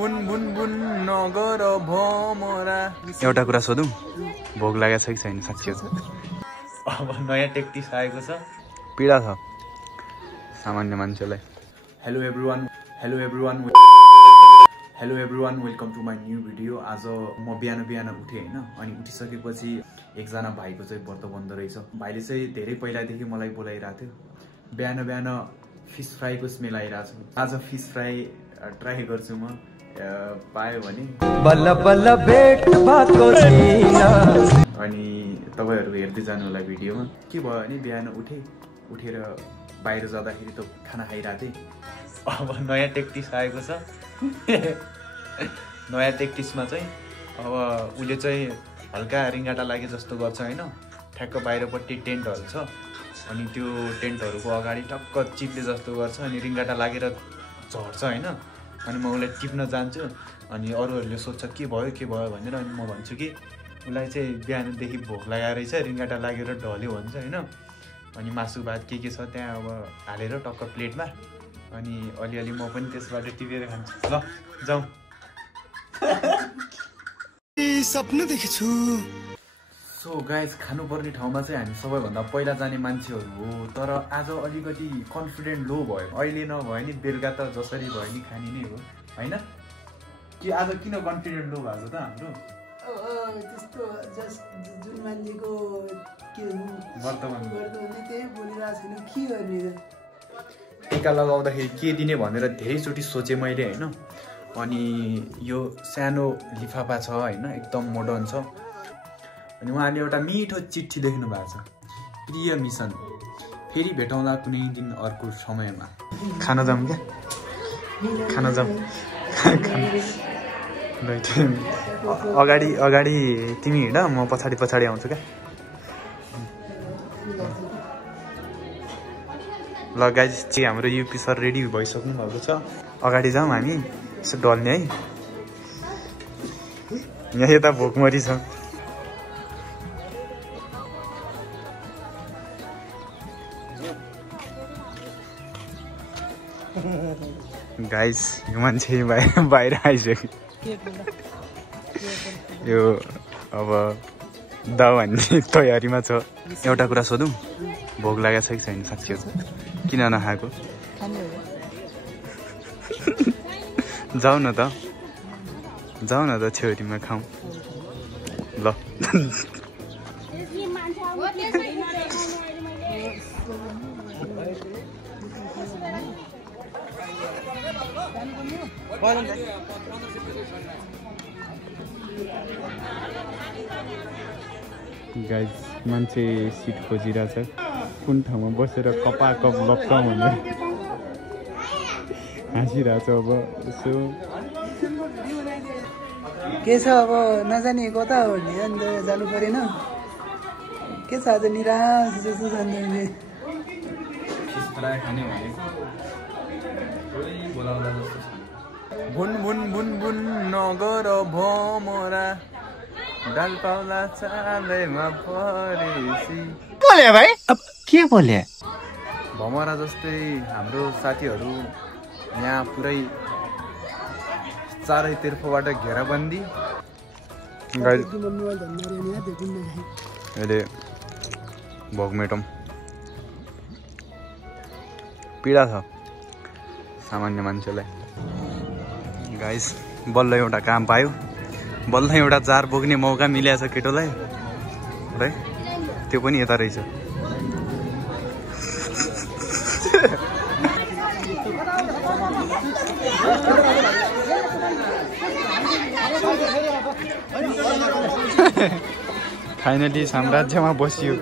बुन बुन बुन नगर भमरा। एउटा कुरा सोधौँ, भोग लागेको छ कि छैन साँच्चै? अब नयाँ टेक्टिक्स आएको छ, पीडा छ सामान्य मान्छेलाई। Hello everyone, welcome to my new video. आज म बिहान उठेँ होइन, अनि उठिसकेपछि एकजना भाइको चाहिँ व्रत बन्द रहेछ। भाइले चाहिँ धेरै पहिलादेखि मलाई बोलाइरहेको थियो। बिहान फिस फ्राईको स्मेल आइरहेको छ। आज फिस फ्राई ट्राई गर्छु म, पायो भने। बल्ल बल्ल भेट भएको छैन। अनि तपाईहरु हेर्दै जानु होला भिडियोमा। के भयो भने बिहान उठेर बाहिर जाँदाखेरि त खाना खाइरहेको थिएँ। अब नयाँ टेक्टिक्स आएको छ। नयाँ टेक्टिक्समा चाहिँ अब उसले चाहिँ हल्का रिङ्गाटा लागे जस्तो गर्छ होइन। ठ्याक्क बाहिरपट्टि टेन्टहरू छ, अनि त्यो टेन्टहरूको अगाडि टक्क चिप्ले जस्तो गर्छ, अनि रिङ्गाटा लागेर झर्छ होइन। अनि म उसलाई टिप्न जान्छु, अनि अरूहरूले सोध्छ के भयो भनेर। अनि म भन्छु कि उसलाई चाहिँ बिहानदेखि भोक लागेको रहेछ, रिङ्गाटा लागेर ढल्यो भन्छ होइन। अनि मासु भात के छ त्यहाँ अब हालेर टक्क प्लेटमा, अनि अलिअलि म पनि त्यसबाट टिपेर खान्छु। ल जाउँ। सपना देखेछु। सो गाइस, खानुपर्ने ठाउँमा चाहिँ हामी सबैभन्दा पहिला जाने मान्छेहरू हो। तर आज अलिकति कन्फिडेन्ट लो भयो। अहिले नभए नि बेलुका त जसरी भयो नि खाने नै हो होइन। कि आज किन कन्फिडेन्ट लो भएको त हाम्रो? त्यस्तो जस्ट जुन मान्छेको के वर्तमान त्यही बोलिरहेको छैन, के गर्ने? टिका लगाउँदाखेरि के दिने भनेर धेरैचोटि सोचेँ मैले होइन। अनि यो सानो लिफाफा छ होइन, एकदम मोडर्न छ। अनि उहाँले एउटा मिठो चिठी लेख्नु भएको छ। प्रिय मिसन, फेरि भेटौँला कुनै दिन अर्को समयमा। खान जाऊँ क्या? खान जाऊँ। अगाडि तिमी हिँड, म पछाडि आउँछु क्या। ल गाइस, चाहिँ हाम्रो युपी सर रेडी भइसक्नु भएको छ। अगाडि जाउँ हामी, यसो डल्ने है। यहाँ यता भोकमरी छ। गाइस, यो मान्छे बाहिर आइसक्यो। यो अब दाउ हान्ने तयारीमा छ। एउटा कुरा सोधौँ, भोग लागेको छ कि छैन साँच्चै? किन नखाएको? जाऊ न त छेउरीमा खाउँ। ल गाइस, मान्छे सिट खोजिरहेछ। कुन ठाउँमा बसेर कपाकप लप्काउँ भनेर हाँसिरहेछ। अब यसो के छ अब नजाने कता हो नि, अन्त जानु परेन। के छ आज निराश जस्तो छ नि। बुन बुन बुन बुन नगर भमरा, डाल पाउला चालैमा परेसी। बोले भाइ? अब के बोले? भमरा जस्तै हाम्रो साथीहरू यहाँ पुरै चारैतिर्फबाट घेराबन्दी। अहिले भोग मेटौँ, पीडा छ सामान्य मान्छेलाई। गाइस, बल्ल एउटा काम पायो, बल्ल एउटा जार बोक्ने मौका मिलेको छ केटोलाई है। त्यो पनि यता रहेछ। फाइनली साम्राज्यमा बसियो।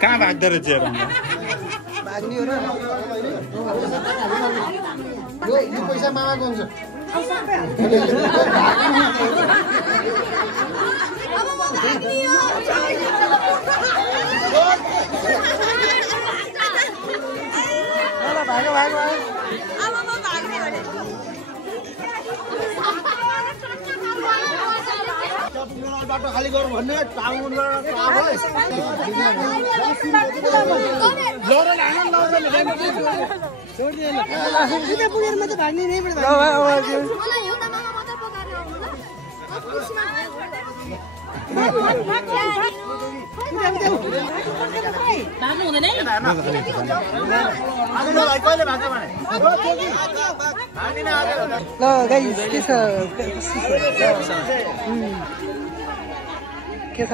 कहाँ भाग्दो रहेछ भाग्ने हो र यो पैसा मामाको हुन्छ भागो भागो बाटो खाली गर भन्ने टाउनबाट पुगेर मात्र भाग्ने नै भाग्नु हुँदैन है ल गाइस के छ के छ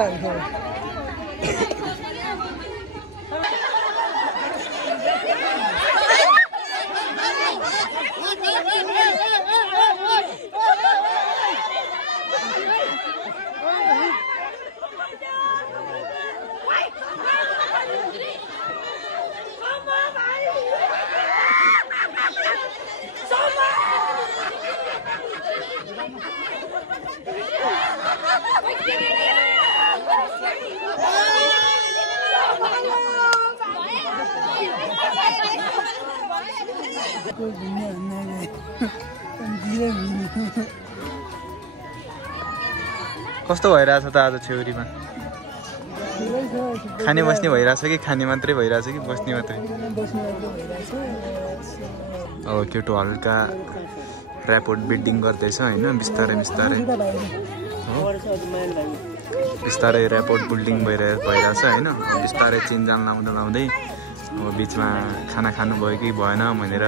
कस्तो भइरहेछ त आज छेउरीमा खाने बस्ने भइरहेछ कि खाने मात्रै भइरहेछ कि बस्ने मात्रै अब केटो हल्का ऱ्यापोर्ट बिल्डिङ गर्दैछ होइन बिस्तारै बिस्तारै बिस्तारै ऱ्यापोर्ट बिल्डिङ भइरहेछ होइन बिस्तारै चिनजान लाउँदै अब बिचमा खाना खानुभयो कि भएन भनेर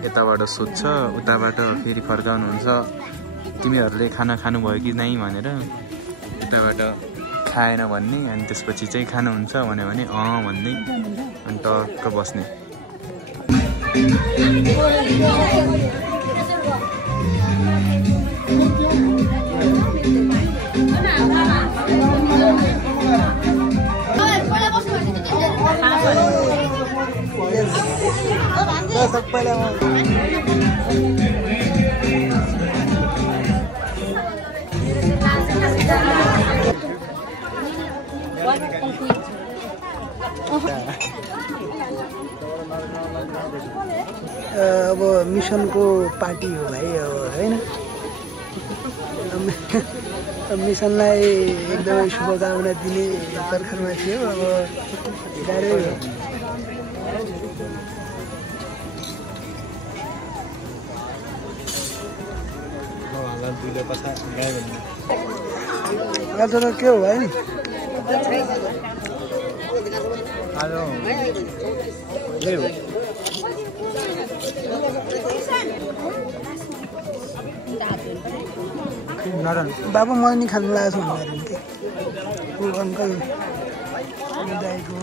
यताबाट सोध्छ उताबाट फेरि फर्काउनुहुन्छ तिमीहरूले खाना खानुभयो कि नै भनेर यताबाट खाएन भन्ने अनि त्यसपछि चाहिँ खानुहुन्छ भन्यो भने भन्ने अनि टक्क बस्ने सबैलाई अब मिसनको पार्टी हो भाइ अब होइन मिसनलाई एकदमै शुभकामना दिने तर्खरमा थियो अब गाह्रै हो आज त के हो भाइ बाबु मलाई नि खानु लागेको छ भन्दाखेरि के ऊ अङ्कल दाइको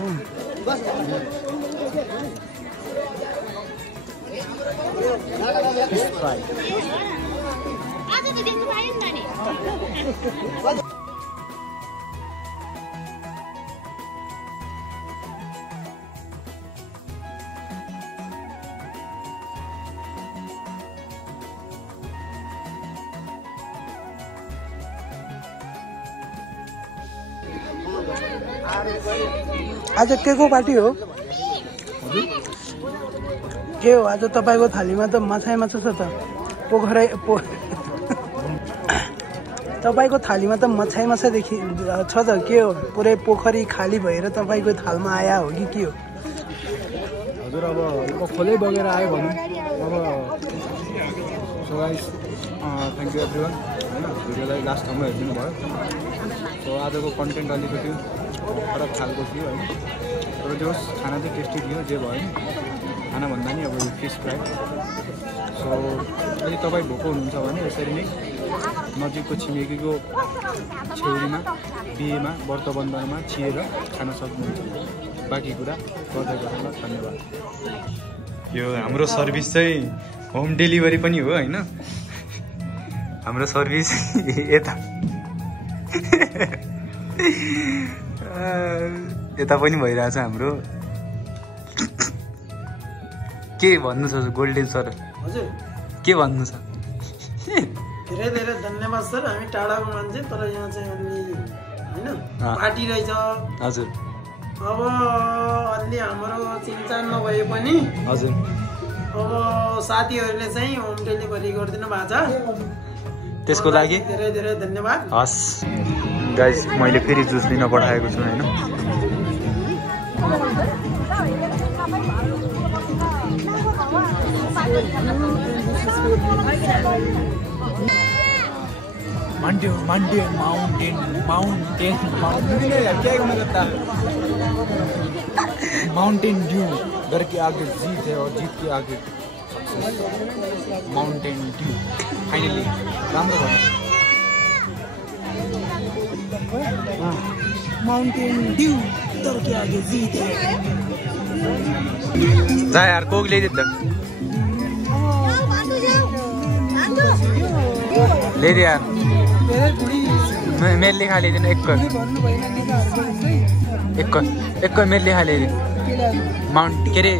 आज के को पार्टी हो के हो आज तपाईको थालीमा त माछा छ त पोखरै तपाईको थालीमा त माछा देखि छ त के हो पुरै पोखरी खाली भएर तपाईको थालमा आया हो कि के हो हजुर अब खोलै बगेर आयो भनौँ अब so guys thank you everyone होइन भिडियोलाई लास्ट ठाउँमा हेरिदिनु भयो सो आजको कन्टेन्ट अलिकति फरक खालको थियो होइन तर जो खाना चाहिँ टेस्टी थियो जे भयो नि खाना भन्दा नि अब यो फिस फ्राई सो यदि तपाईँ भोको हुनुहुन्छ भने यसरी नै नजिकको छिमेकीको छेउरीमा बिहेमा व्रतबन्धनमा छिएर खान सक्नुहुन्छ बाँकी कुरा गर्दै गरेर धन्यवाद यो हाम्रो सर्भिस चाहिँ होम डेलिभरी पनि हो होइन हाम्रो सर्भिस यता यता पनि भइरहेछ हाम्रो। के भन्नु छ गोल्डेन सर? हजुर के भन्नु छ? धेरै धेरै धन्यवाद सर। हामी टाढाको मान्छे तर यहाँ चाहिँ अलि होइन पार्टी रहेछ। हजुर अब अलि हाम्रो चिन्चान नभए पनि हजुर अब साथीहरूले चाहिँ होम डेलिभरी गरिदिनु भएको छ, त्यसको लागि धेरै धेरै धन्यवाद। हस् गाइस, मैले फेरि जुस लिन पठाएको छु होइन। माउंटेन ड्यू घर के आगे जीत है और जीत के आगे माउंटेन ड्यू फाइनली राम्रो भयो। माउंटेन ड्यू घर के आगे जीत है। जा यार कोक ल्याइदिए त ले दे यार। मेरे खा लीजिए एक मेरे खा लीजिए। माउंट के रे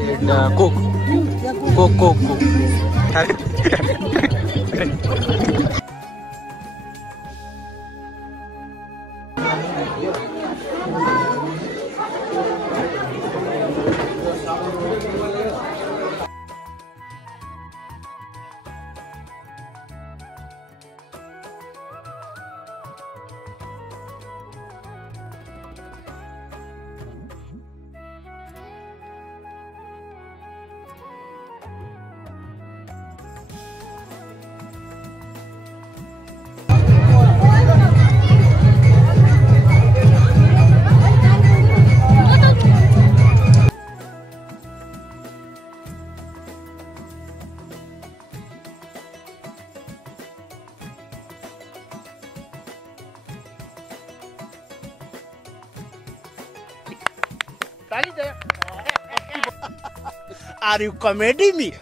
Coke Coke Coke Coke Are you comedy me?